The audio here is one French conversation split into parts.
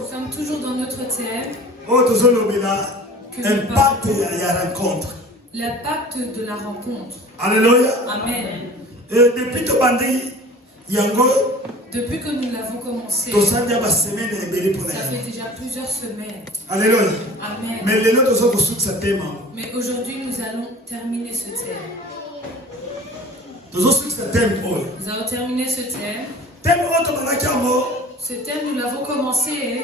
Nous sommes toujours dans notre thème. Impact de la rencontre. L'impact de la rencontre. Alléluia. Amen. Depuis que nous l'avons commencé, ça fait déjà plusieurs semaines. Alléluia. Amen. Mais aujourd'hui, nous allons terminer ce thème. Nous allons terminer ce thème. Ce thème, nous l'avons commencé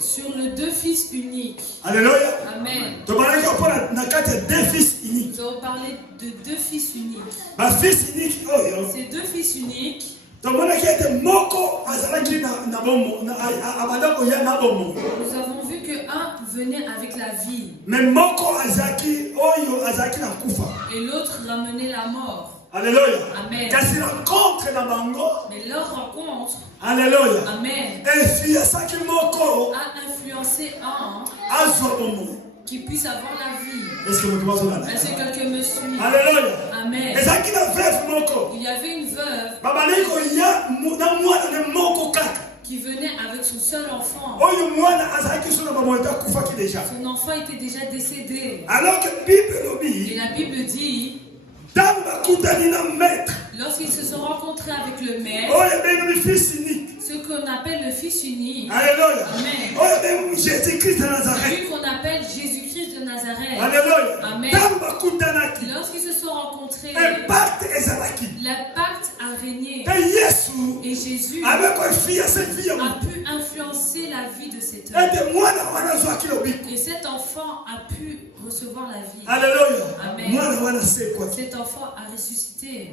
sur le deux fils uniques. Alléluia. Amen. Nous allons parler de deux fils uniques. Ces deux fils uniques, nous avons vu que un venait avec la vie et l'autre ramenait la mort. Alléluia. Amen. Mais leur rencontre, Alléluia. Amen, a influencé un qui puisse avoir la vie. Est-ce que quelqu'un me suit? Alléluia. Amen. Il y avait une veuve qui venait avec son seul enfant. Son enfant était déjà décédé. Alors que Et la Bible dit, lorsqu'ils se sont rencontrés avec le maître, ce qu'on appelle le fils unique, Alléluia. Amen, Jésus-Christ de Nazareth. celui qu'on appelle Jésus-Christ de Nazareth, Alléluia. Amen, lorsqu'ils se sont rencontrés, l'impact a régné et Jésus a pu influencer la vie de cet homme. Et cet enfant a pu recevoir la vie. Alléluia. Amen. Cet enfant a ressuscité.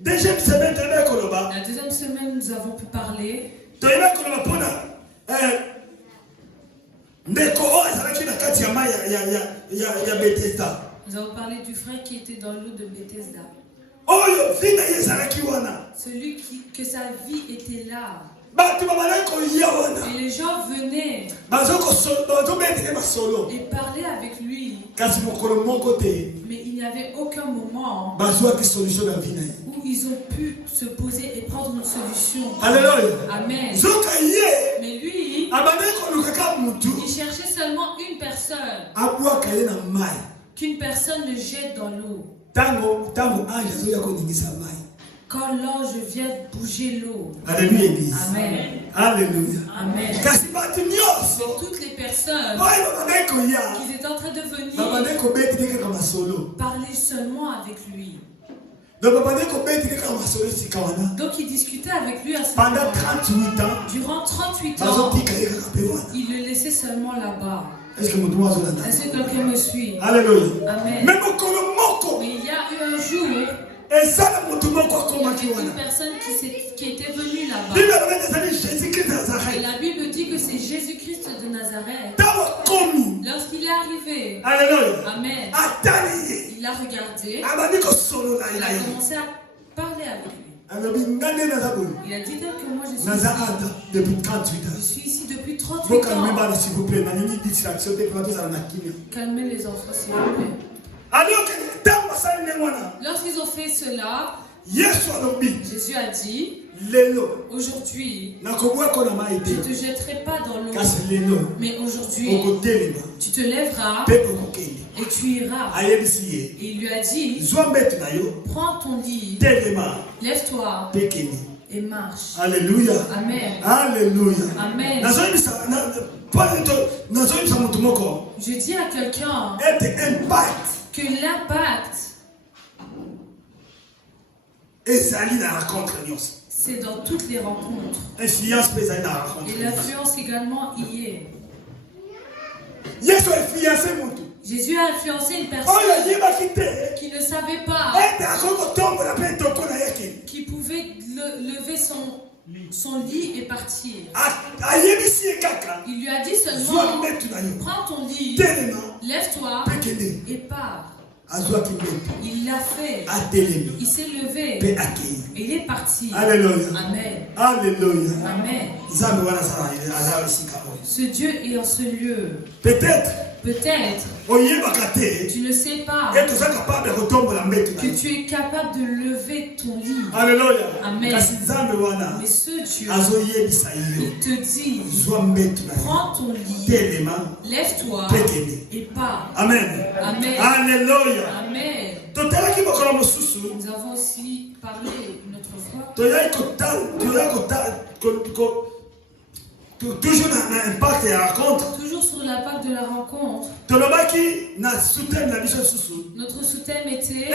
Deuxième semaine, La deuxième semaine, nous avons pu parler nous avons parlé du frère qui était dans l'eau de Bethesda. Celui que sa vie était là. Et les gens venaient et parlaient avec lui. Mais il n'y avait aucun moment où ils ont pu se poser et prendre une solution. Alléluia. Amen. Mais lui, il cherchait seulement une personne. Qu'une personne le jette dans l'eau. Quand l'ange vient bouger l'eau. Alléluia. Amen. Alléluia. Amen. Toutes les personnes qui étaient en train de venir parlaient seulement avec lui. Donc il discutait avec lui à ce pendant moment. 38 ans. Durant 38 ans, il le laissait seulement là-bas. Est-ce que quelqu'un me suit? Alléluia. Amen. Mais il y a eu un jour, il y a une personne qui était venue là-bas. Et la Bible dit que c'est Jésus-Christ de Nazareth. Lorsqu'il est arrivé, Alléluia. Amen, il a regardé, il a commencé à parler avec lui. Il a dit tel que moi je suis ici depuis 38 ans. Calmez les enfants s'il vous plaît. Lorsqu'ils ont fait cela, Jésus a dit, aujourd'hui, je ne te jetterai pas dans l'eau, mais aujourd'hui, tu te lèveras et tu iras. Et il lui a dit, prends ton lit, lève-toi et marche. Alléluia. Amen. Alléluia. Amen. Je dis à quelqu'un que l'impact, c'est dans toutes les rencontres. Et l'influence également y est. Jésus a influencé une personne qui ne savait pas, qui pouvait lever son lit et partir. Il lui a dit seulement, prends ton lit, lève-toi et pars. Il l'a fait. Il s'est levé. Et il est parti. Alléluia. Amen. Alléluia. Amen. Ce Dieu est en ce lieu. Peut-être Peut-être tu ne sais pas que tu es capable de lever ton lit. Alléluia. Amen. Mais ce Dieu, il te dit, prends ton lit, lève-toi et pars. Amen. Amen. Alléluia. Amen. Nous avons aussi parlé une autre fois. Toujours dans l'impact et la rencontre. Toujours sur l'impact de la rencontre. Notre sous-thème était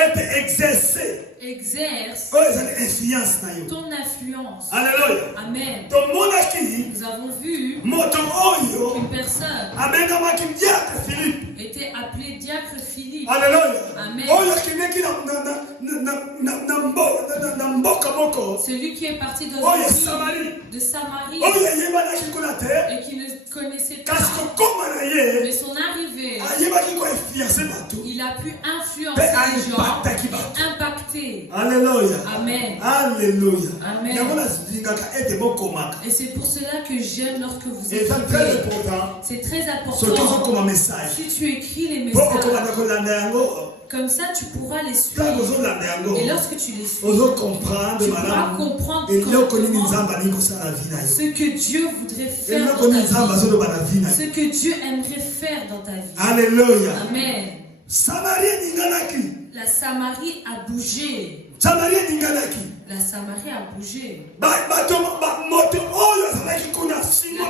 exerce ton influence. Alléluia. Amen. Nous avons vu qu'une personne était appelée diacre Philippe. Alléluia. Amen. Celui qui est parti dans une ville de Samarie et qui ne connaissait pas. Mais son arrivée, il a pu influencer les gens, impacter. Alléluia. Amen. Alléluia. Amen. Et c'est pour cela que j'aime lorsque vous écrivez. C'est très important. Si tu écris les messages, comme ça tu pourras les suivre. Et lorsque tu les suis, tu pourras comprendre ce que Dieu voudrait faire dans ta vie. Ce que Dieu aimerait faire dans ta vie. Alléluia. Amen. La Samarie a bougé. La Samarie a bougé. La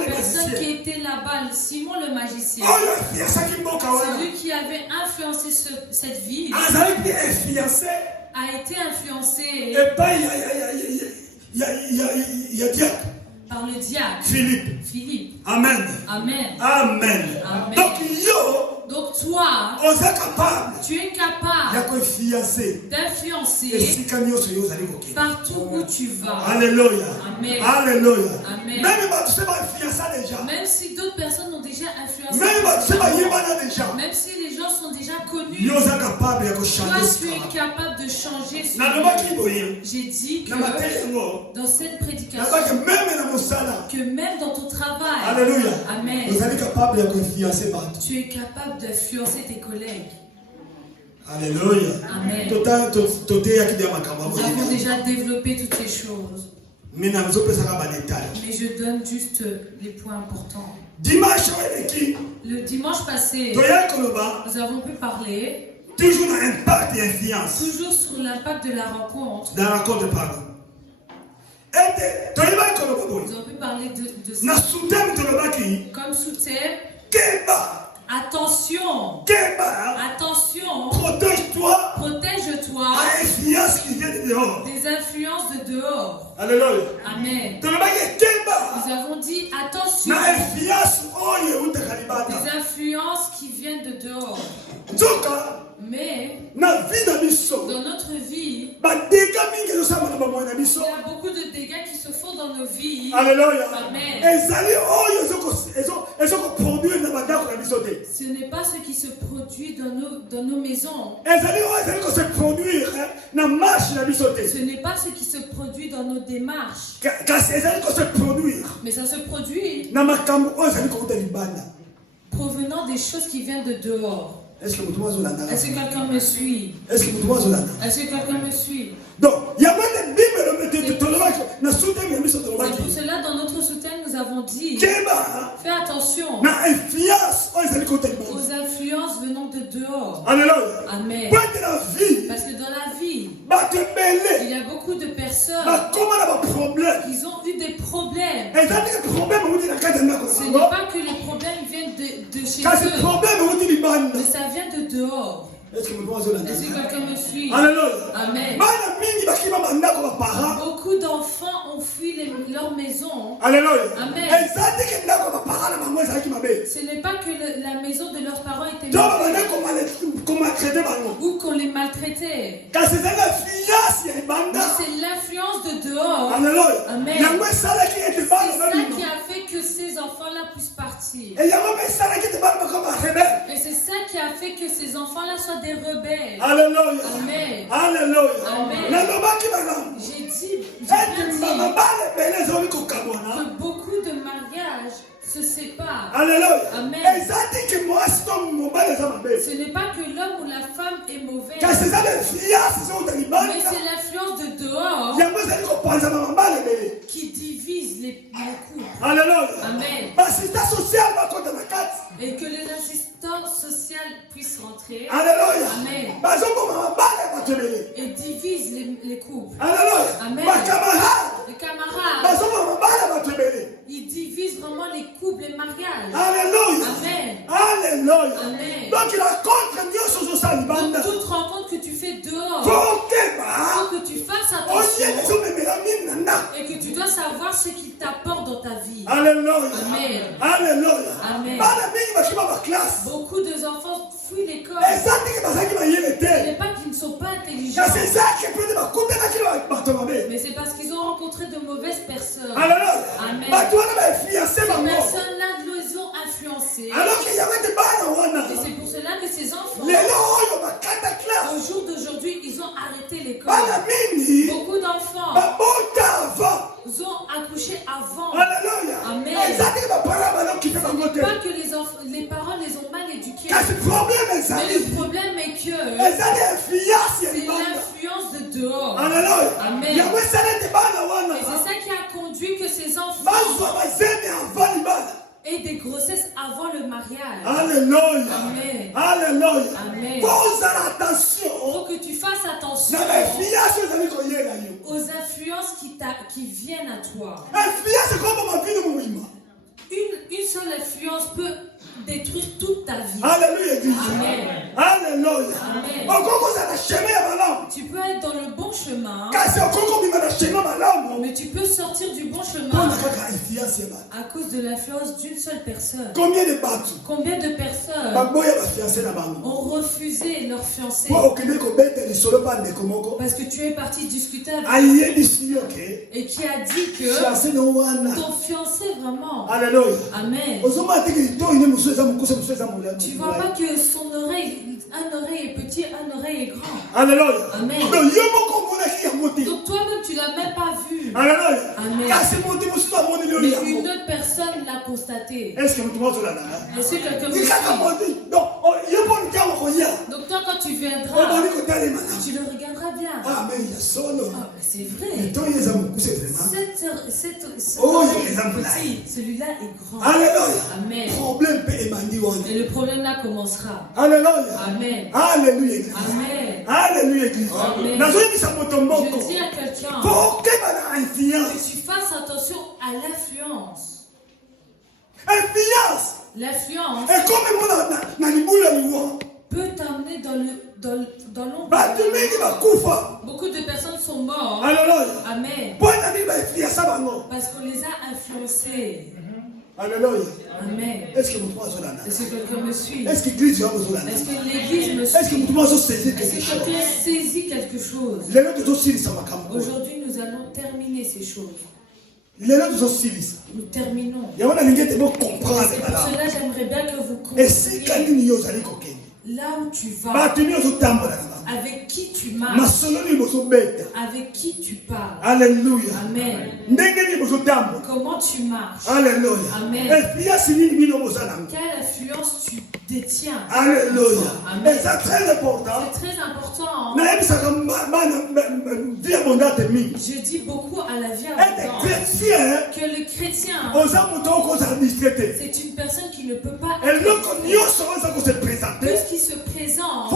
personne qui était là-bas, Simon le magicien, celui qui avait influencé cette ville, a été influencé par le diacre Philippe. Amen. Amen. Amen. Amen. Donc toi, tu es capable d'influencer partout où tu vas. Alléluia. Amen. Alléluia. Amen. Même si d'autres personnes ont déjà influencé, même si les gens sont déjà connus, toi tu es capable de changer ce monde. J'ai dit que dans cette prédication, que même dans ton travail, Alléluia. Amen, tu es capable d'influencer tes collègues. Alléluia. Amen. Nous avons déjà développé toutes ces choses. Mais je donne juste les points importants. Le dimanche passé, nous avons pu parler toujours l'impact et influence. Toujours sur l'impact de la rencontre. Dans la rencontre, pardon. Nous avons pu parler de ça. Comme sous-thème. Attention. Attention. Protège-toi. Protège-toi. Des influences de dehors. Alléluia. Amen. Nous avons dit attention. Des influences qui viennent de dehors. Mais dans notre vie, il y a beaucoup de dégâts qui se font dans nos vies. Alléluia. Amen. Ce n'est pas ce qui se produit dans nos maisons. Ce n'est pas ce qui se produit dans nos démarches. Mais ça se produit provenant des choses qui viennent de dehors. Est-ce que quelqu'un me suit? Est-ce que quelqu'un me suit? Donc, il y a c'est pour cela, dans notre soutien, nous avons dit fais attention aux influences venant de dehors. Alléluia. Amen. Parce que dans la vie, il y a beaucoup de personnes qui ont eu des problèmes. Ce n'est pas que les problèmes viennent de chez eux, mais ça vient de dehors. Est-ce que quelqu'un me suit? Alléluia. Amen. Beaucoup d'enfants ont fui leur maison. Alléluia. Amen. Ce n'est pas que la maison de leurs parents était mauvaise ou qu'on les maltraitait. Mais c'est l'influence de dehors. Amen. C'est ça qui a fait que ces enfants-là puissent partir. Et c'est ça qui a fait que ces enfants-là soient des rebelles. Alléluia. Amen. Alléluia. Amen. J'ai dit que beaucoup de mariages se séparent. Alléluia. Amen. Ce n'est pas que l'homme ou la femme est mauvais. Mais c'est l'influence de dehors qui divise les couples. Alléluia. Amen. Et que les assistances sociales puissent rentrer. Alléluia. Amen. Et divise les couples. Alléluia. Amen. Les camarades. Ils divisent vraiment les couples, les mariages. Alléluia. Amen. Alléluia. Amen. Donc il raconte Donc toute rencontre que tu fais dehors, faut que tu fasses attention et que tu dois savoir ce qu'il t'apporte dans ta vie. Alléluia. Amen. Alléluia. Amen. Beaucoup d'enfants fuient l'école. Ce n'est pas qu'ils ne sont pas intelligents, mais c'est parce qu'ils ont rencontré de mauvaises personnes. Amen. Ces personnes-là les ont influencés. Et c'est pour cela que ces enfants, au jour d'aujourd'hui, ils ont arrêté l'école. Beaucoup d'enfants ont accouché avant. Amen. Ce n'est pas que les parents les ont mal éduqués. Mais le problème est que c'est l'influence de dehors. Amen. Et c'est ça qui a conduit que ces enfants aient des grossesses avant le mariage. Alléluia. Amen. Alléluia. Amen. Faut que tu fasses attention aux influences qui viennent à toi. Une seule influence peut détruire toute ta vie. Alléluia. Amen. Alléluia. Amen. Tu peux être dans le bon chemin, mais tu peux sortir du bon chemin à cause de l'influence d'une seule personne. Combien de personnes ont refusé leur fiancé parce que tu es parti discuter avec et qui a dit que ton fiancé vraiment. Alléluia. Amen. Tu vois pas que son oreille, un oreille est petit, un oreille est grand. Alléluia. Amen. Donc toi-même tu l'as même pas vu. Alléluia. Amen. Mais une autre personne l'a constaté. Est-ce que quelqu'un me suit? Donc toi quand tu viendras, tu le regarderas bien. Ah mais il y a son. C'est vrai. Celui-là est grand. Alléluia. Amen. Et le problème là commencera. Alléluia. Amen. Alléluia. Amen. Alléluia. Amen. Je dis à quelqu'un que tu fasses attention à l'influence. L'influence peut t'amener dans l'ombre. Beaucoup de personnes sont mortes. Amen. Parce qu'on les a influencés. Alléluia. Amen. Est-ce que quelqu'un me suit? Est-ce que l'église me suit? Est-ce que quelqu'un saisit quelque chose? Aujourd'hui, nous allons terminer ces choses. Nous terminons. C'est pour cela j'aimerais bien que vous compreniez là où tu vas, avec qui tu marches, avec qui tu parles. Alléluia. Amen. Comment tu marches. Alléluia. Amen. Quelle influence tu détiens. Alléluia. Amen. C'est très important. C'est très important. Je dis beaucoup à la vie abondante que le chrétien, c'est une personne qui ne peut pas être tout ce qui se présente.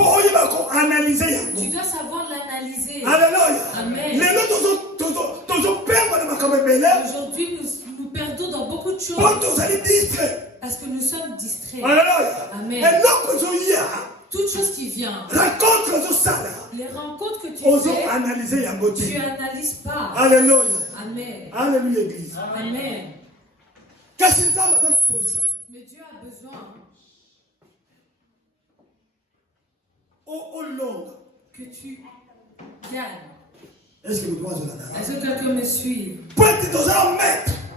Tu dois savoir l'analyser. Alléluia. Amen. Aujourd'hui, nous perdons dans beaucoup de choses parce que nous sommes distraits. Amen. Toute chose qui vient, les rencontres que tu fais, tu n'analyses pas. Alléluia. Amen. Alléluia, Église. Amen. Mais Dieu a besoin que tu gagnes. Est-ce que quelqu'un me suit?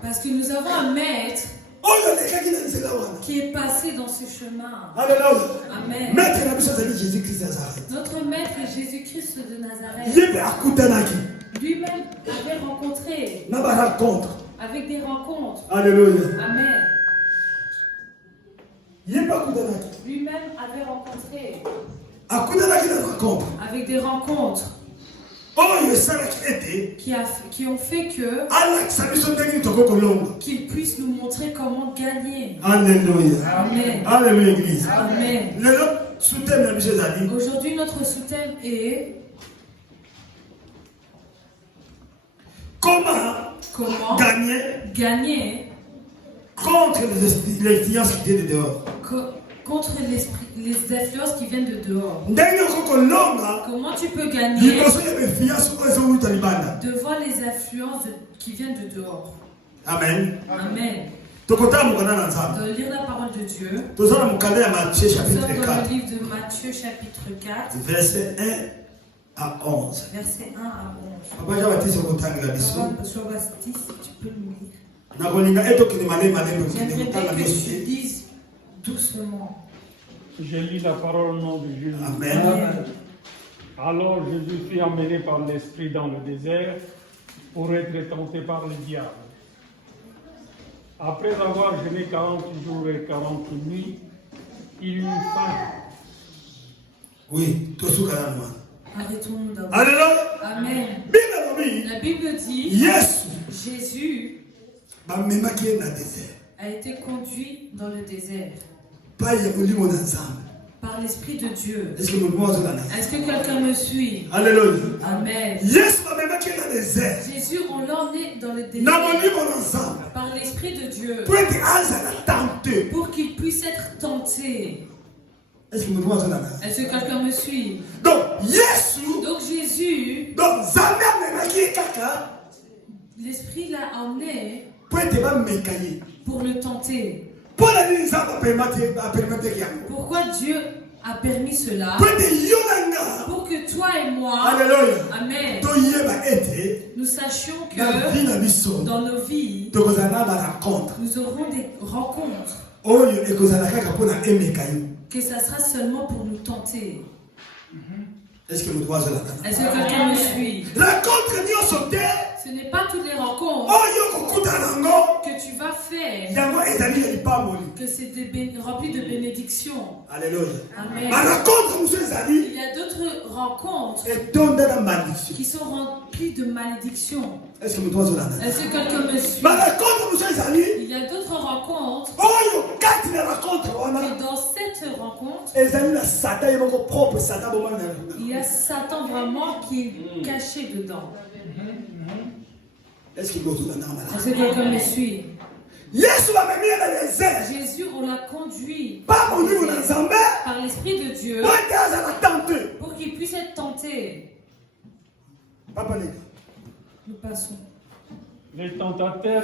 Parce que nous avons un maître qui est passé dans ce chemin. Alléluia. Amen. Notre maître Jésus-Christ de Nazareth lui-même avait rencontré avec des rencontres. Alléluia. Amen. Lui-même avait rencontré rencontré avec des rencontres qui ont fait que qu'ils puissent nous montrer comment gagner. Alléluia. Amen. Alléluia, Église. Amen. Aujourd'hui, notre sous-thème est comment gagner contre les influences qui viennent de dehors. Contre les influences qui viennent de dehors. Comment tu peux gagner devant les influences qui viennent de dehors. Amen. Amen. De lire la parole de Dieu. Nous sommes dans le livre de Matthieu chapitre 4. Verset 1 à 11. Verset 1 à 11. Papa Jean-Baptiste, tu peux nous lire. J'aimerais bien que tu dises doucement. Je lis la parole au nom de Jésus. Amen. Alors Jésus fut emmené par l'Esprit dans le désert pour être tenté par le diable. Après avoir jeûné 40 jours et 40 nuits, il eut faim. Oui, tout ce Arrêtons d'abord. Alléluia. Amen. La Bible dit Jésus a été conduit dans le désert par l'Esprit de Dieu. Est-ce que quelqu'un me suit? Alléluia. Amen. Jésus, on l'a emmené dans le désert par l'Esprit de Dieu pour qu'il puisse être tenté. Est-ce que quelqu'un me suit? Donc Jésus, l'Esprit l'a emmené pour le tenter. Pourquoi Dieu a permis cela? Pour que toi et moi, Amen, nous sachions que dans nos vies, nous aurons des rencontres, que ça sera seulement pour nous tenter. Est-ce que quelqu'un me suit? Ce n'est pas toutes les rencontres que tu vas faire que c'est rempli de bénédictions. Alléluia. Amen. Il y a d'autres rencontres qui sont remplies de malédictions. Est-ce que quelqu'un me suit? Il y a d'autres rencontres et dans cette rencontre, il y a Satan vraiment qui est caché dedans. Est-ce que quelqu'un me suit? Jésus, on l'a conduit par l'Esprit de Dieu pour qu'il puisse être tenté. Nous passons. Le tentateur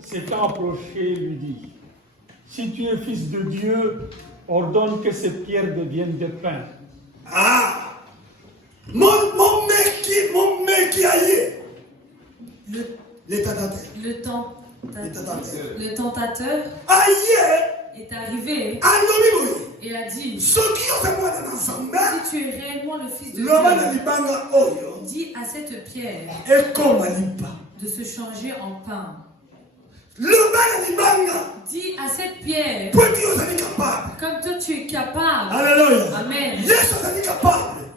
s'étant approché lui dit: si tu es fils de Dieu, ordonne que ces pierres deviennent des pains. Le tentateur est arrivé et a dit: si tu es réellement le fils de Dieu, dis à cette pierre de se changer en pain. Dis à cette pierre, comme toi tu es capable. Amen.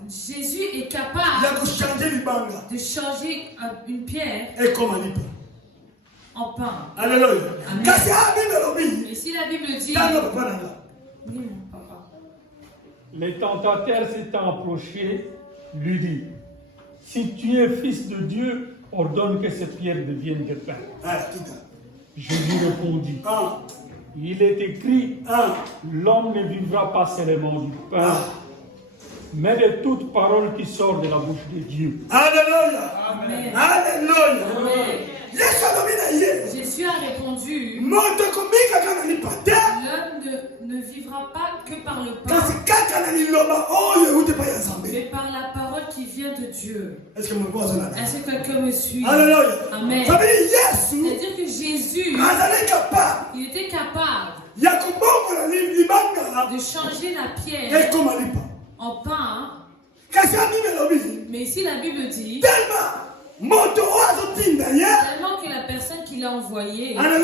Jésus est capable de changer une pierre en pain. Alléluia. Et si la Bible dit, oui, mon papa. Le tentateur s'étant approché, lui dit: si tu es fils de Dieu, ordonne que ces pierres deviennent des pains. Jésus répondit: il est écrit, l'homme ne vivra pas seulement du pain, mais de toute parole qui sort de la bouche de Dieu. Alléluia. Amen. Alléluia. Amen. Jésus a répondu: l'homme ne vivra pas que par le pain, mais par la parole qui vient de Dieu. Est-ce que quelqu'un me suit? Alléluia. Amen. C'est-à-dire que Jésus, il était capable de changer la pierre en pain. Mais ici la Bible dit tellement que la personne qui l'a envoyé, Amen,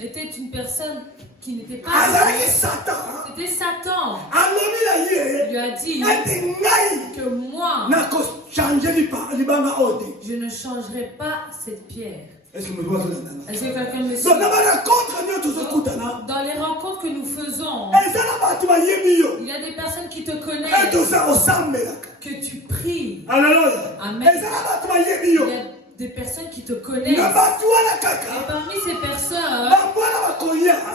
était une personne qui n'était pas Satan. C'était dit que moi, je ne changerai pas cette pierre. Est-ce que quelqu'un me suit? Dans les rencontres que nous faisons, il y a des personnes qui te connaissent, que tu pries. Amen. Il y a des personnes qui te connaissent. Et parmi ces personnes,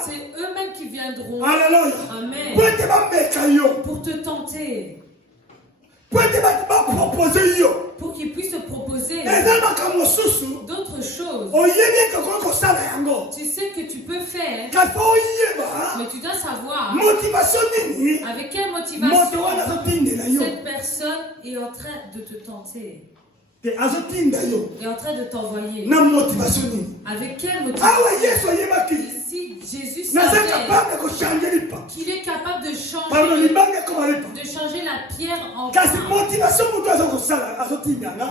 c'est eux-mêmes qui viendront. Amen. Pour te tenter. Pour qu'ils puissent te proposer d'autres choses. Tu sais que tu peux faire, mais tu dois savoir avec quelle motivation cette personne est en train de te tenter. Est en train de t'envoyer. Avec quelle motivation? Ici, Jésus savait qu'il est capable de changer la pierre en pain.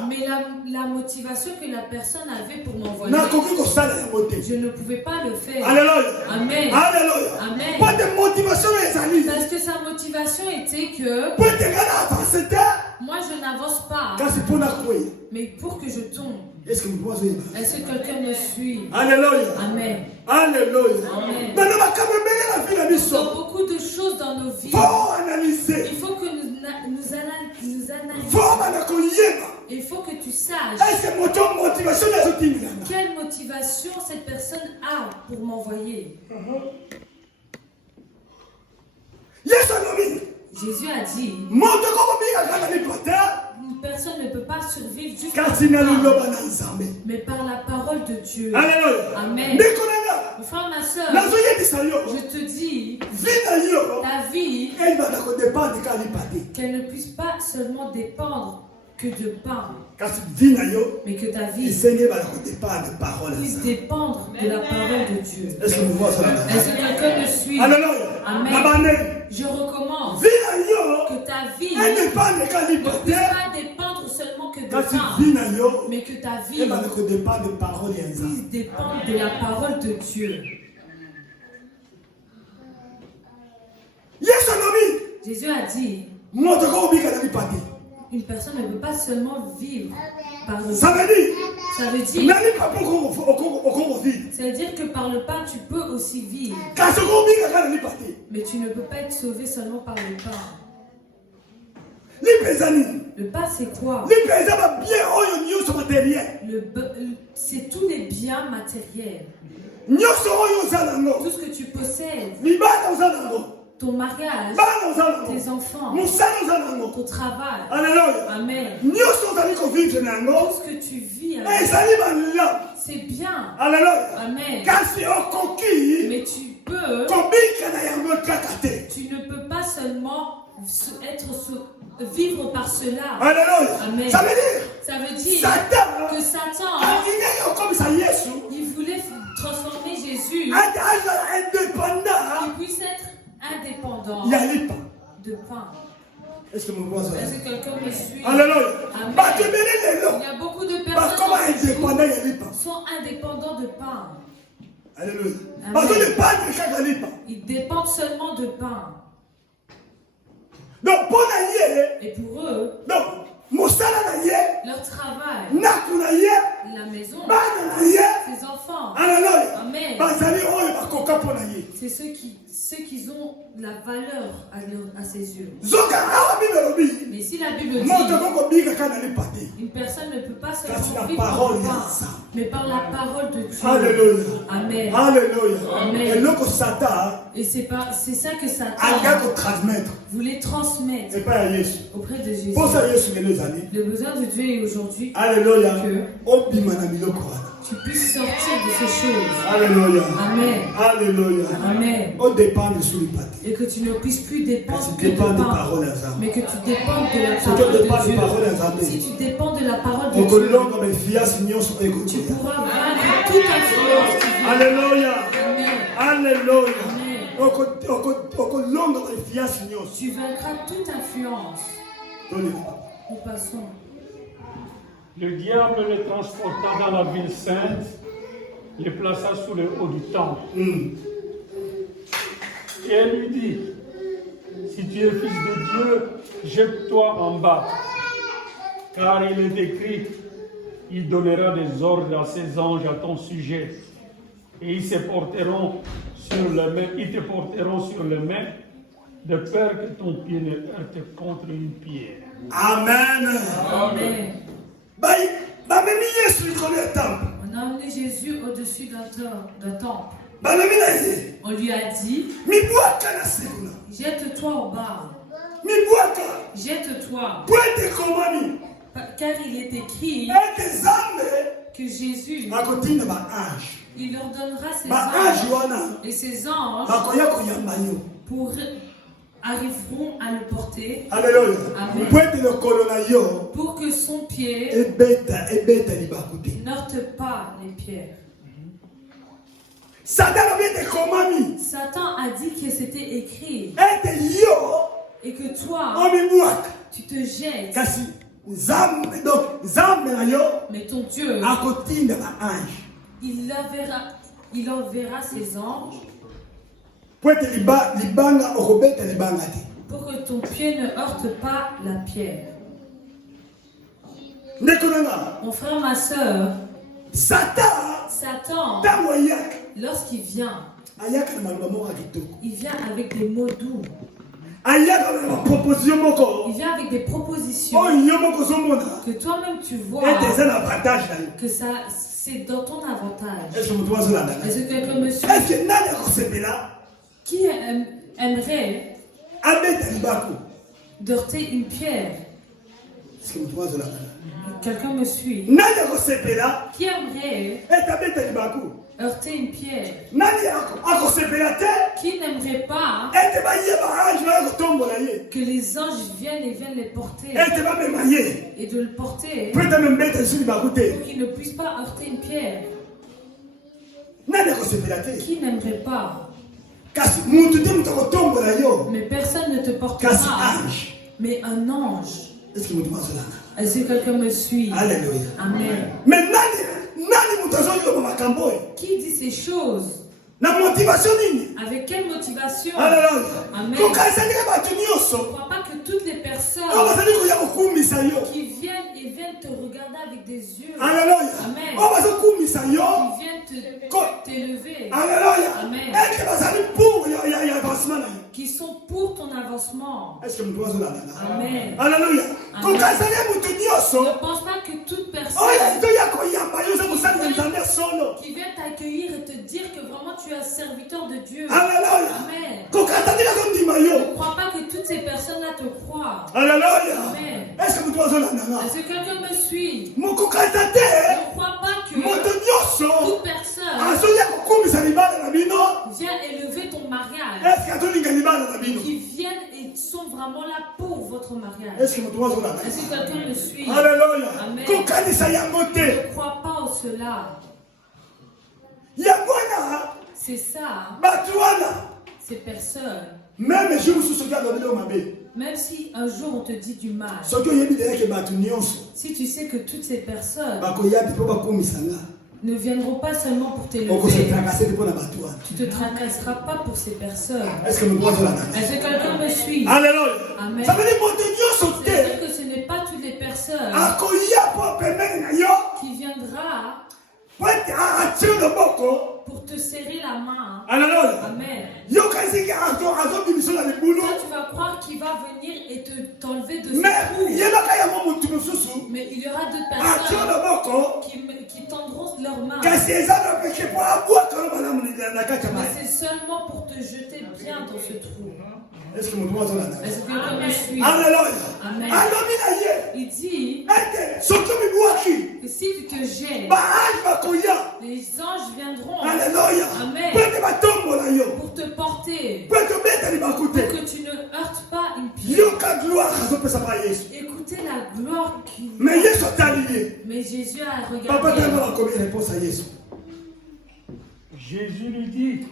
Mais la motivation que la personne avait pour m'envoyer, je ne pouvais pas le faire. Amen. Amen. Parce que sa motivation était que moi je n'avance pas, mais pour que je tombe. Est-ce que quelqu'un me suit? Alléluia. Amen. Alléluia. Amen. Dans beaucoup de choses dans nos vies, il faut que nous analysions. Il faut que tu saches quelle motivation cette personne a pour m'envoyer. Jésus a dit, une personne ne peut pas survivre juste par mais par la parole de Dieu. Amen. Mon frère, ma soeur, je te dis, ta vie, qu'elle ne puisse pas seulement dépendre que de pain, mais que ta vie puisse dépendre de la parole de Dieu. Est-ce que quelqu'un me suit? Amen. Je recommence que ta vie ne puisse pas dépendre seulement que de pain, mais que ta vie puisse dépendre de la parole de Dieu. Jésus a dit, une personne ne peut pas seulement vivre par le pain. Ça veut dire que par le pain, tu peux aussi vivre. Mais tu ne peux pas être sauvé seulement par le pain. Le pain, c'est quoi? C'est tous les biens matériels. Tout ce que tu possèdes. Ton mariage, tes enfants, ton travail. Amen. Tout ce que tu vis, c'est bien. Amen. Mais tu peux, tu ne peux pas seulement vivre par cela. Amen. Ça veut dire que Satan, il voulait transformer Jésus, qu'il puisse être indépendant de pain. Est-ce que quelqu'un me suit? Alléluia. Il y a beaucoup de personnes qui sont indépendants de pain. Alléluia. Ils dépendent seulement de pain. Et pour eux, leur travail, la maison, ses enfants, amen, c'est ceux qui ont la valeur à ses yeux. Mais si la Bible dit, une personne ne peut pas seulement vivre par le pain, mais par la parole de Dieu. Alléluia. Amen. Alléluia. Amen. Et c'est ça que Satan voulait transmettre auprès de Jésus. Le besoin de Dieu est aujourd'hui que tu puisses sortir de ces choses. Alléluia. Amen. Alléluia. Amen. Et que tu ne puisses plus dépendre que de pain, mais que tu dépendes de la parole de Dieu. Si tu dépends de la parole de Dieu, tu pourras vaincre toute influence. Alléluia. Amen. Alléluia. Amen. Tu vaincras toute influence. Nous passons. Le diable les transporta dans la ville sainte, les plaça sous le haut du temple. Et elle lui dit, Si tu es fils de Dieu, jette-toi en bas. Car il est écrit, il donnera des ordres à ses anges à ton sujet. Et ils te porteront sur les mains, de peur que ton pied ne heurte contre une pierre. Amen. Amen. On a amené Jésus au-dessus d'un temple. On lui a dit, jette-toi au bas. Jette-toi. Car il est écrit que Jésus, il leur donnera ses anges. Et ses anges arriveront à le porter. Alléluia. Amen. Pour que son pied n'heurte pas les pierres. Satan a dit que c'était écrit et que toi, tu te jettes. Mais ton Dieu, il enverra ses anges pour que ton pied ne heurte pas la pierre. Mon frère, ma soeur, Satan, lorsqu'il vient, il vient avec des mots doux. Il vient avec des propositions que toi-même tu vois que ça, c'est dans ton avantage. Est-ce que quelqu'un me suit? Qui aimerait heurter une pierre? Quelqu'un me suit? Qui aimerait heurter une pierre? Qui n'aimerait pas que les anges viennent les porter et de le porter pour qu'il ne puisse pas heurter une pierre? Qui n'aimerait pas? Mais personne ne te portera, mais un ange. Est-ce que quelqu'un me suit? Alléluia. Amen. Qui dit ces choses? Avec quelle motivation? Amen. Je ne crois pas que toutes les personnes qui viennent te regarder avec des yeux. Amen. Qui viennent t'élever. Amen. Qui sont pour ton avancement. Amen. Alléluia. Ne pense pas que toute personne qui vient t'accueillir et te dire que vraiment tu es un serviteur de Dieu. Amen. Ne crois pas que toutes ces personnes-là te croient. Amen. Est-ce que quelqu'un me suit? Ne crois pas que toute personne vient élever ton mariage, qui viennent et sont vraiment là pour votre mariage. Est-ce que quelqu'un me suit? Amen. Ne crois pas en cela. C'est ça. Ces personnes. Même si un jour on te dit du mal, si tu sais que toutes ces personnes ne viendront pas seulement pour t'élever, tu ne te tracasseras pas pour ces personnes. Est-ce que quelqu'un me suit? Amen. Ça veut dire que ce n'est pas toutes les personnes qui viendra pour te serrer la main. Amen. Toi, tu vas croire qu'il va venir et t'enlever de ce trou. Mais il y aura d'autres personnes qui tendront leurs mains. Mais c'est seulement pour te jeter bien dans ce trou. Est-ce que quelqu'un me suit? Amen. Il dit que si tu te jettes, les anges viendront. Amen. Pour te porter, pour que tu ne heurtes pas une pierre. Écoutez la gloire qu'il a. Mais Jésus a regardé. Jésus lui dit,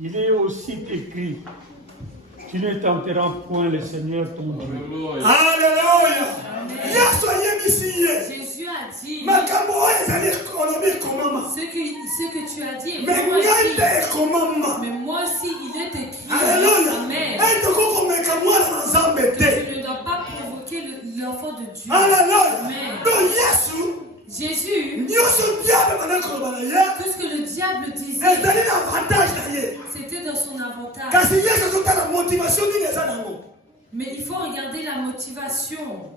il est aussi écrit, tu ne tenteras point le Seigneur ton Dieu. Alléluia. Jésus a dit, ce que tu as dit est vraiment écrit. Mais moi aussi, il est écrit. Alléluia. Amen. Jésus, tout ce que le diable disait, c'était dans son avantage. Mais il faut regarder la motivation.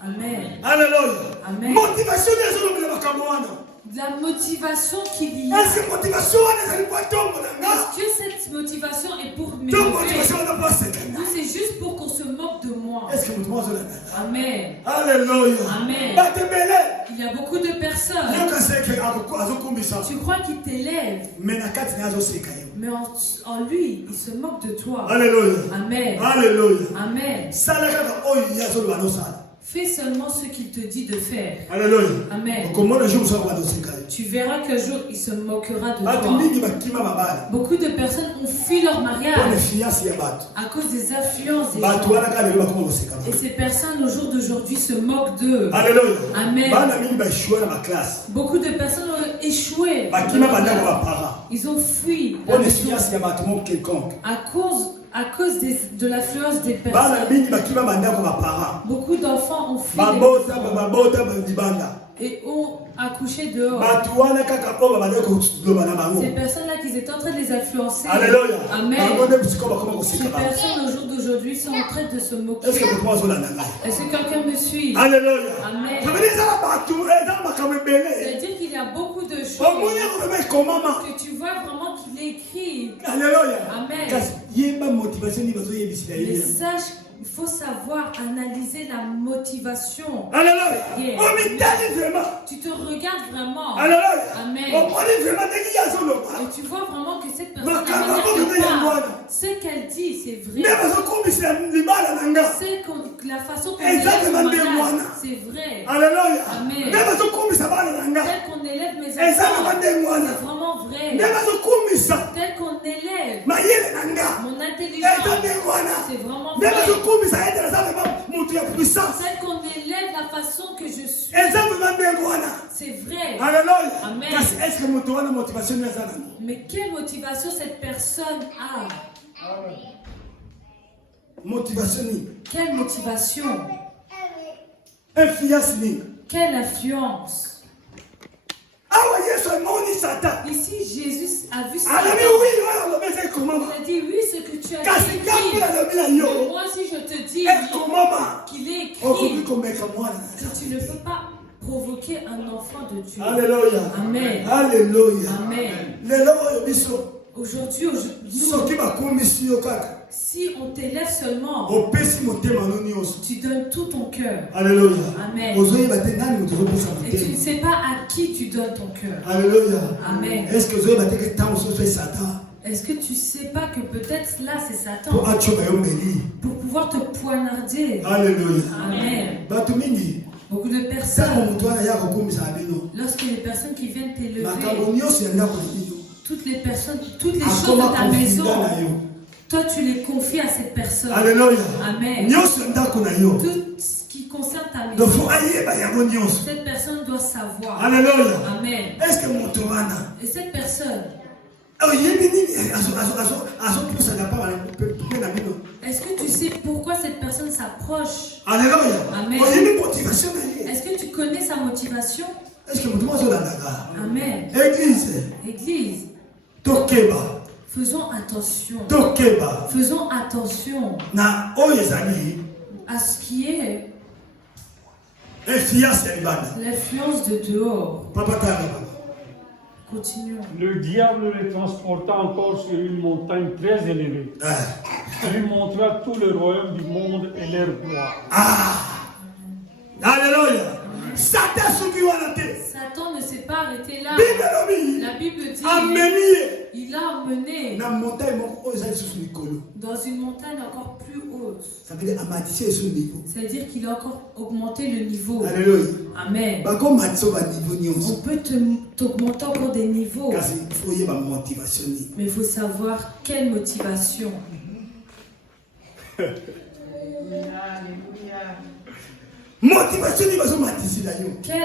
Amen. Alléluia. Amen. Motivation la motivation qu'il y a. Est-ce que cette motivation est pour m'élever ou c'est juste pour qu'on se moque de moi? Amen. Alléluia. Amen. Il y a beaucoup de personnes. Tu crois qu'il t'élève, mais en lui, il se moque de toi. Alléluia. Amen. Alléluia. Amen. Fais seulement ce qu'il te dit de faire. Alléluia. Amen. Tu verras qu'un jour il se moquera de toi. Beaucoup de personnes ont fui leur mariage à cause des influences des gens. Et ces personnes au jour d'aujourd'hui se moquent d'eux. Alléluia. Amen. Beaucoup de personnes ont échoué. Ils ont fui à cause de l'influence des personnes. Beaucoup d'enfants ont fui et ont accouché dehors. Ces personnes-là qui étaient en train de les influencer. Alléluia. Amen. Ces personnes au jour d'aujourd'hui sont en train de se moquer. Est-ce que quelqu'un me suit? Alléluia. Amen. C'est-à-dire qu'il y a beaucoup de choses que tu vois vraiment qu'il est écrit. Alléluia. Amen. Mais sache, il faut savoir analyser la motivation. Alléluia. Tu te regardes vraiment. Alléluia. Amen. Et tu vois vraiment que cette personne, ce qu'elle dit, c'est vrai. C'est la façon qu'on élève mon mariage, c'est vrai. Alléluia. Amen. Tel qu'on élève mes enfants, c'est vraiment vrai. Tel qu'on élève mon intelligence, c'est vraiment vrai. Tel qu'on élève la façon que je suis, c'est vrai. Alléluia. Amen. Mais quelle motivation cette personne a? Quelle motivation? Quelle influence? Ici, Jésus a vu ça. Il a dit oui, ce que tu as dit. Mais moi, si je te dis qu'il est écrit que tu ne peux pas provoquer un enfant de Dieu. Alléluia. Amen. Alléluia. Amen. Aujourd'hui, si on t'élève seulement, tu donnes tout ton cœur. Alléluia. Amen. Et tu ne sais pas à qui tu donnes ton cœur. Alléluia. Amen. Est-ce que tu sais pas que peut-être là c'est Satan pour pouvoir te poignarder? Alléluia. Amen. Beaucoup de personnes, lorsque les personnes qui viennent t'élever, toutes les choses de ta maison, toi tu les confies à cette personne. Alléluia. Amen. Tout ce qui concerne ta maison, cette personne doit savoir. Alléluia. Amen. Est-ce que et cette personne, est-ce que tu sais pourquoi cette personne s'approche? Alléluia. Amen. Est-ce que tu connais sa motivation? Amen. Église. Faisons attention. Faisons attention à ce qui est l'influence de dehors. Continuons. Le diable les transporta encore sur une montagne très élevée. Il lui montra tout le royaume du monde et leur gloire. Alléluia. Satan ne s'est pas arrêté là. La Bible dit il a emmené dans une montagne encore plus haute. C'est-à-dire qu'il a encore augmenté le niveau. Alléluia. Amen. On peut t'augmenter encore des niveaux. Mais il faut savoir quelle motivation.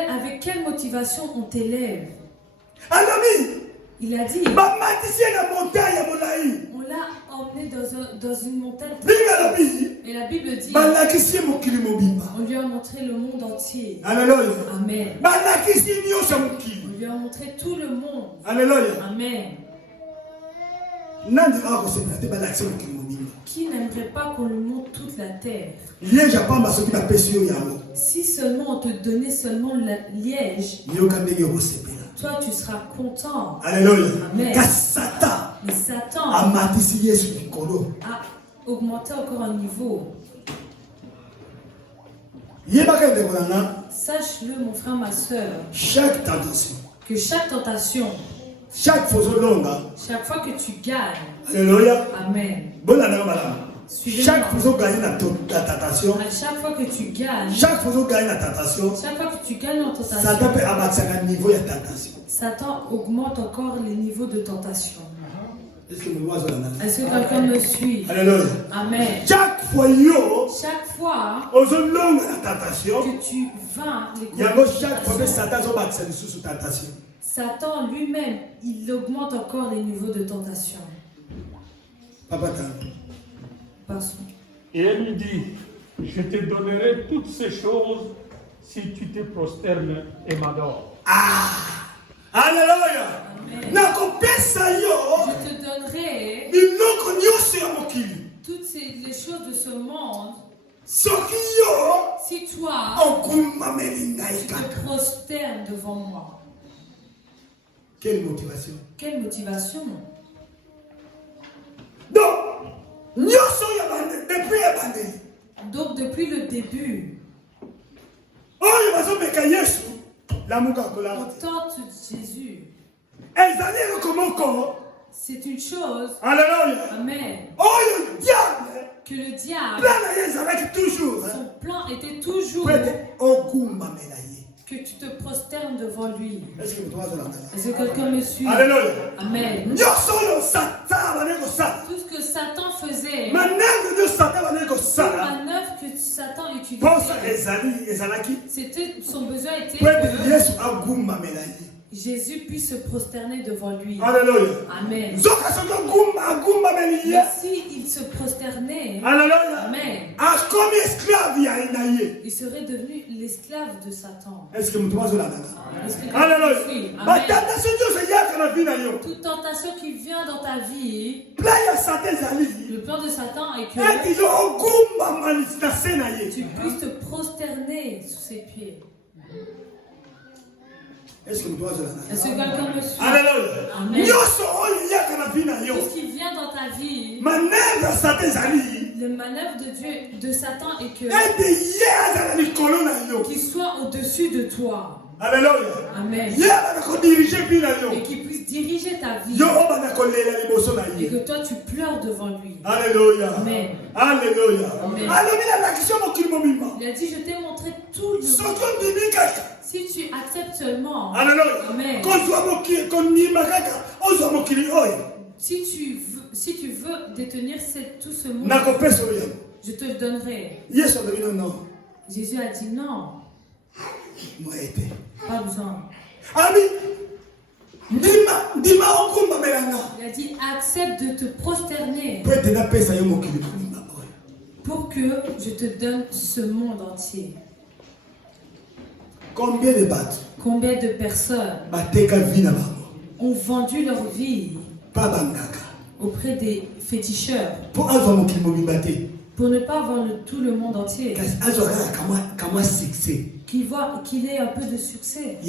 Avec quelle motivation on t'élève? Il a dit on l'a emmené dans une montagne. Et Et la Bible dit, on lui a montré le monde entier. Alléluia. Amen. On lui a montré tout le monde. Alléluia. Amen. Qui n'aimerait pas qu'on lui montre toute la terre? Si seulement on te donnait seulement le Liège, toi tu seras content. Alléluia. Amen. Mais Satan a augmenté encore un niveau. Sache-le, mon frère, ma soeur, chaque tentation, que chaque tentation, chaque fois que tu gagnes, alléluia, amen. Chaque fois que tu gagnes la tentation, chaque fois que tu gagnes, chaque fois que tu gagnes en tentation, Satan peut abattre un niveau de tentation. Satan augmente encore les niveaux de tentation. Est-ce que quelqu'un me suit? Alléluia. Amen. Chaque fois que tu vaincres chaque fois que Satan abattre sous tentation. Satan lui-même, il augmente encore les niveaux de tentation. Papa, et elle lui dit, je te donnerai toutes ces choses si tu te prosternes et m'adores. Alléluia. Je te donnerai toutes les choses de ce monde si toi tu te prosternes devant moi. Quelle motivation? Quelle motivation? Donc depuis le début, on tente Jésus. C'est une chose. Alléluia. Amen. Que le diable, son plan était toujours que tu te prosternes devant lui. Est-ce que quelqu'un me suit? Alléluia. Amen. Tout ce que Satan faisait, toute manœuvre que Satan utilisait, c'était, son besoin était que Jésus puisse se prosterner devant lui. Alléluia. Amen. Si il se prosternait, amen, il serait devenu l'esclave de Satan. Est-ce que vous Alléluia. Toute tentation qui vient dans ta vie, le plan de Satan est que tu puisses te prosterner sous ses pieds. Est-ce que quelqu'un me suit? Alléluia. Amen. Tout ce qui vient dans ta vie, le manœuvre de Dieu, de Satan est que qu'il soit au-dessus de toi. Alléluia. Amen. Et qu'il puisse diriger ta vie. Et que toi tu pleures devant lui. Alléluia. Amen. Alléluia. Amen. Il a dit, je t'ai montré tout le monde. Si tu acceptes seulement. Alléluia. Amen. Si tu veux détenir tout ce monde, je te le donnerai. Jésus a dit non. Pas besoin. Il a dit accepte de te prosterner pour que je te donne ce monde entier. Combien de personnes ont vendu leur vie auprès des féticheurs pour ne pas avoir tout le monde entier, qu'il ait un peu de succès,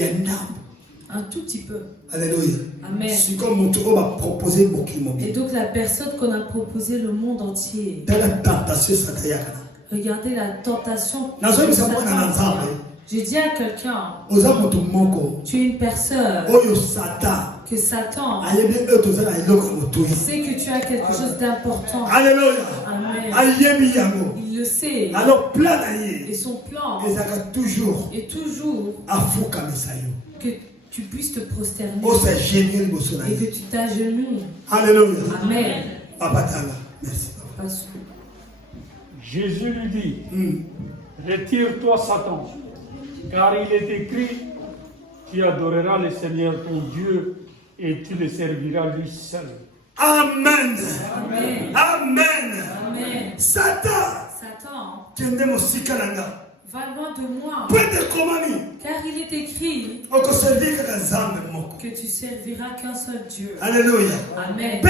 un tout petit peu. Alléluia. Amen. Et donc la personne qu'on a proposé le monde entier, regardez la tentation. J'ai dit à quelqu'un, tu es une personne que Satan sait que tu as quelque chose d'important. Alléluia. Amen. Il le sait. Alors, et son plan est toujours que tu puisses te prosterner et que tu t'agenouilles. Alléluia. Amen. Merci. Jésus lui dit, retire-toi Satan, car il est écrit, tu adoreras le Seigneur ton Dieu et tu le serviras lui seul. Amen. Amen. Amen. Amen. Satan Va loin de moi. Car il est écrit que tu serviras qu'un seul Dieu. Alléluia. Amen. Et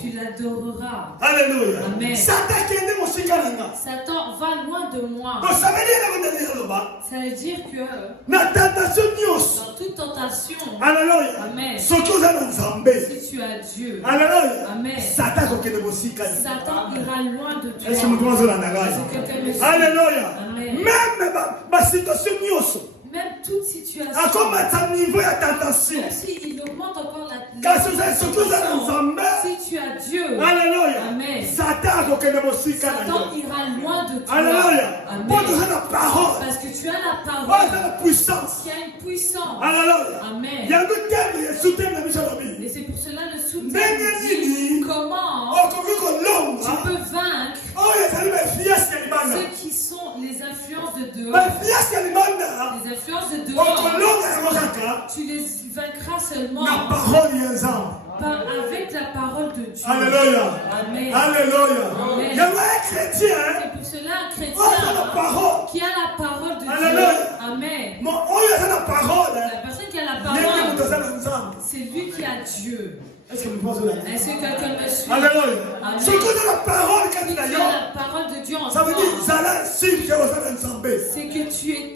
tu l'adoreras. Alléluia. Amen. Satan, Satan, va loin de moi. Ça veut dire que dans toute tentation, Amen, si tu as Dieu, Amen, Satan ira loin de toi. Alléluia. Amen. Même toute situation, même s'il augmente encore la tentation, si tu as Dieu, Amen, Satan ira loin de toi. Alléluia. Amen. Parce que tu as la parole qui a une puissance. Amen. Et c'est pour cela le soutien dit comment tu peux vaincre ceux qui sont les influences de dehors. Les influences de dehors, tu les vaincras seulement avec la parole de Dieu. Alléluia. Amen. Alléluia. Amen. Il y a un chrétien C'est pour cela un chrétien qui a la parole de Alléluia. Dieu. Amen. La personne qui a la parole, c'est lui qui a Dieu. Est-ce que quelqu'un me suit? Alléluia. Amen. Ce que la parole, Si tu as la parole de Dieu en ça veut toi, dire c'est que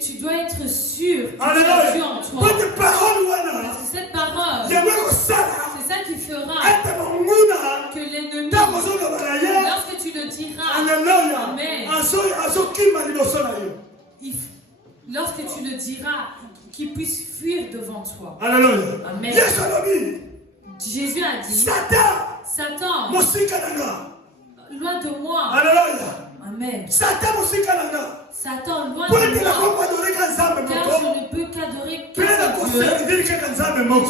tu dois être sûr que tu as Dieu en toi. Alléluia. C'est cette parole, c'est ça qui fera que l'ennemi, lorsque tu le diras, Amen, lorsque tu le diras, qu'il puisse fuir devant toi. Alléluia. Amen. Jésus a dit, Satan, loin de moi. Alléluia. Amen. Satan, loin de moi. Car je ne peux qu'adorer qu'un seul Dieu.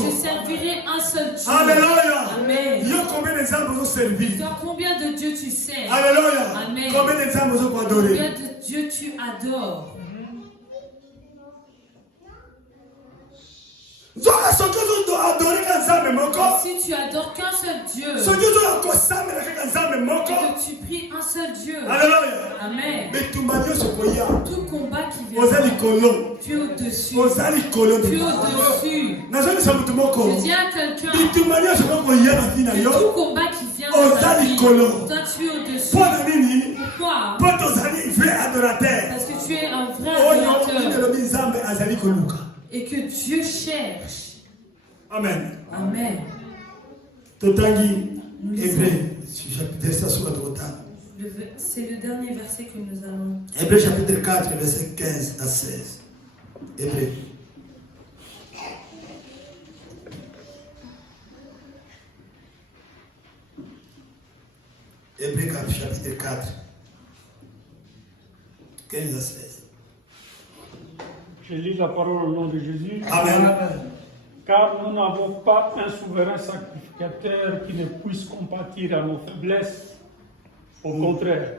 Je servirai un seul Dieu. Alléluia. Amen. Toi, combien de dieux tu sers? Alléluia. Amen. Combien de dieux tu adores? Si tu adores qu'un seul Dieu, et que tu pries un seul Dieu, Amen, tout combat qui vient, tu es au-dessus. Tu es au-dessus. Je dis à quelqu'un, tout combat qui vient dans ta vie, toi tu es au-dessus. Pourquoi? Parce que tu es un vrai adorateur. Et que Dieu cherche. Amen. Amen. C'est le dernier verset que nous allons. Hébreux chapitre 4, verset 15 à 16. Hébreux. Hébreux chapitre 4, 15 à 16. Je lis la parole au nom de Jésus. Amen. Car nous n'avons pas un souverain sacrificateur qui ne puisse compatir à nos faiblesses. Au contraire,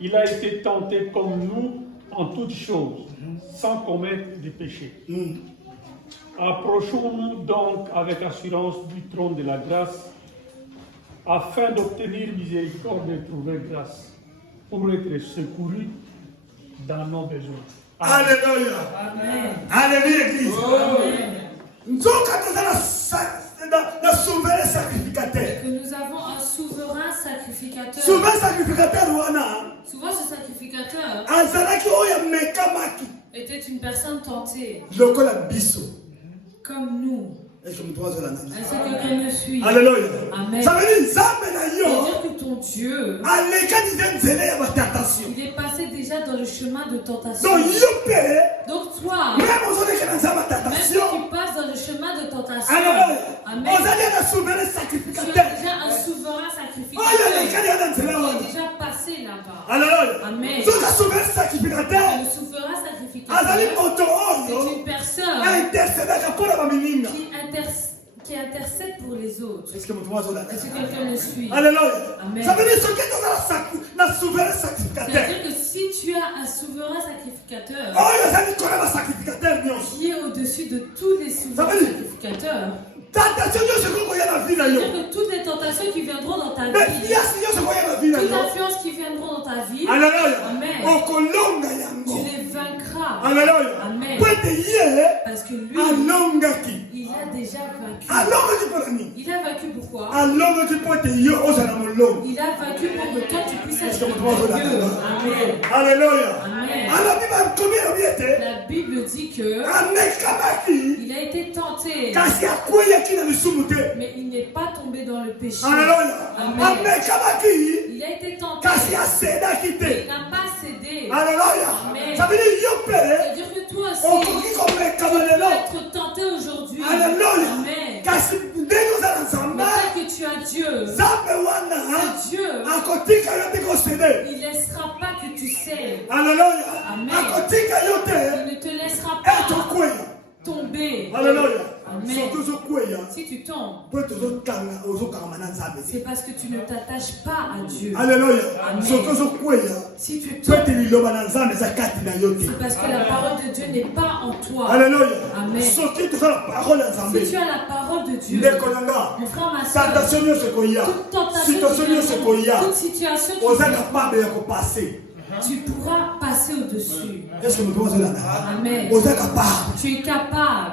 il a été tenté comme nous en toutes choses, sans commettre de péché. Approchons-nous donc avec assurance du trône de la grâce, afin d'obtenir miséricorde et trouver grâce, pour être secourus dans nos besoins. Alléluia. Amen. Alléluia, Église. Nous souverain sacrificateur. Que nous avons un souverain sacrificateur. Souverain sacrificateur, souvent ce sacrificateur était une personne tentée. Comme nous. Est-ce que quelqu'un me suit? Alléluia. Amen. Ça veut dire que ton Dieu, il est passé déjà dans le chemin de tentation. Donc toi, même si tu passes dans le chemin de tentation, Amen, tu as déjà un souverain sacrificateur qui est déjà passé là-bas. Amen. Le souverain sacrificateur, c'est une personne qui intercède pour les autres. Est-ce que quelqu'un me suit? Alléluia. Amen. Ça veut dire que si tu as un souverain sacrificateur qui est au-dessus de tous les souverains sacrificateurs, c'est-à-dire que toutes les tentations qui viendront dans ta vie, toute influence qui viendront dans ta la vie. Alléluia. Amen. Okolonga yango. Tu les vaincras. Alléluia. Amen. Parce que lui, il a déjà vaincu. Il a vaincu pourquoi? Il a vaincu pour que toi tu puisses être Dieu. Amen. Alléluia. Amen. La Bible dit que il a été tenté, mais il n'est pas tombé dans le péché. Amen. Il a été tenté, mais il n'a pas cédé. Amen. C'est-à-dire que toi aussi, tu peux être tenté aujourd'hui. Amen. Mais tant que tu as Dieu, Dieu, il ne laissera pas que tu cèdes. Amen. Il ne te laissera pas tomber. Alléluia. Amen. Si tu tombes, c'est parce que tu ne t'attaches pas à Dieu. Alléluia. Si tu tombes, c'est parce que la parole de Dieu n'est pas en toi. Alléluia. Amen. Si tu as la parole de Dieu, mon frère, ma soeur, toute tentation, toute situation, tu pourras passer au-dessus. Amen. Tu es capable.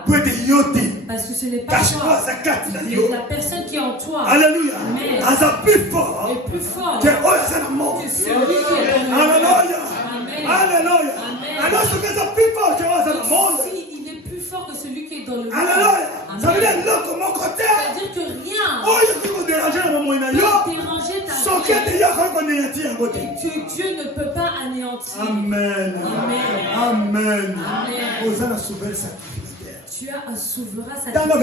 Parce que ce n'est pas toi. La personne qui est en toi. Alléluia. Amen. Est plus fort que celui qui est dans le monde. Amen. Alléluia. Donc, si il est plus fort que celui qui est dans le monde. Ça veut dire c'est-à-dire que rien ne peut déranger ta vie. Et que Dieu ne peut pas anéantir. Amen. Amen. Amen. Tu as un souverain sacrificateur.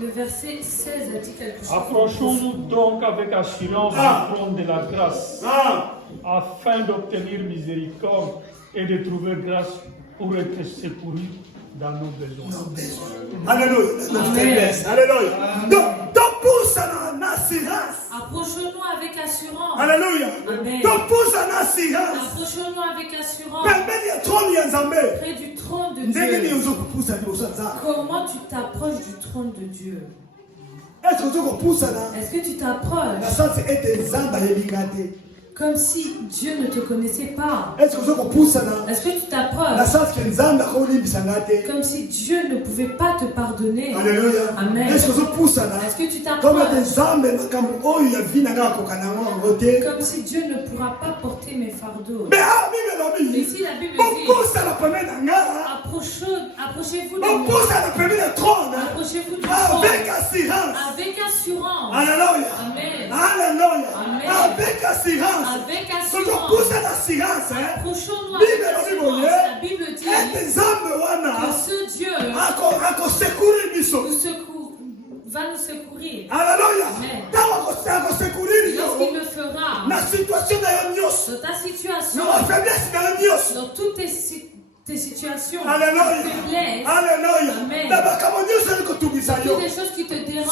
Le verset 16 a dit quelque chose. Approchons-nous donc avec assurance du trône de la grâce, afin d'obtenir miséricorde et de trouver grâce pour être secourus dans nos besoins. Alléluia. Alléluia. Donc pousse en assurance. Approchons-nous avec assurance. Alléluia. Amen. Donc pousse en assurance. Approchons-nous avec assurance. Près du trône de Dieu. Comment tu t'approches du trône de Dieu? Est-ce que tu t'approches comme si Dieu ne te connaissait pas? Est-ce que tu t'approches comme si Dieu ne pouvait pas te pardonner? Alléluia. Amen. Est-ce que tu t'approches comme si Dieu ne pourra pas porter mes fardeaux? Mais ici la Bible dit, approchez-vous de moi. Approchez-vous du trône avec assurance. Avec assurance. Alléluia. Amen. Alléluia. Amen. Avec assurance. Avec assurance. Approchons-nous avec assurance. La Bible dit que ce Dieu va nous secourir. Alléluia. Lorsqu'il le fera dans ta situation, dans toutes tes situations, faiblesses. Amen. Toutes les choses qui te dérangent.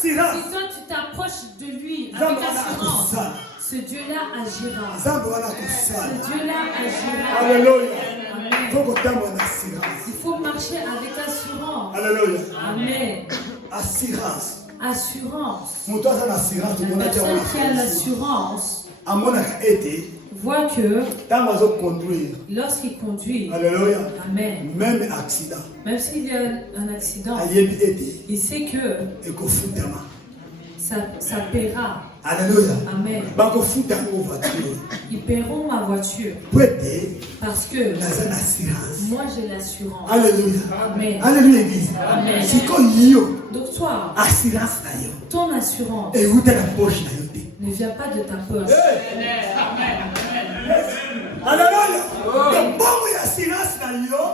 Si toi tu t'approches de lui avec assurance, ce Dieu-là agira. Ce Dieuilà agira. Alléluia. Amen. Il faut marcher avec assurance. Alléluia. Amen. Assurance. Assurance. La personne qui a l'assurance voit que lorsqu'il conduit, Alléluia. Amen. Même accident. Même s'il y a un accident, il sait que ça paiera. Alléluia. Amen. Ils paieront ma voiture. Parce que moi j'ai l'assurance. Alléluia. Amen. Alléluia, Église. Amen. Donc toi, ton assurance ne vient pas de ta poche. Alléluia.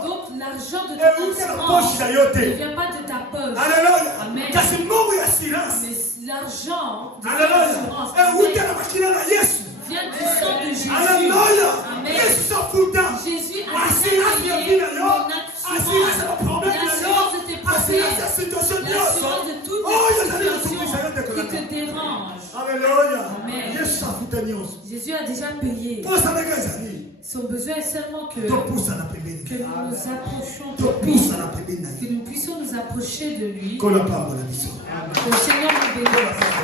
Donc l'argent de ton assurance ne vient pas de ta poche. Alléluia. Amen. Mais l'argent de ton assurance vient du sang de Jésus. Amen. Jésus a payé mon assurance. L'assurance de tes problèmes. L'assurance de toutes les situations qui te dérangent. Alléluia. Amen. Jésus a déjà payé. Son besoin est seulement que nous nous approchions de lui, que nous puissions nous approcher de lui. Que le Seigneur nous bénisse.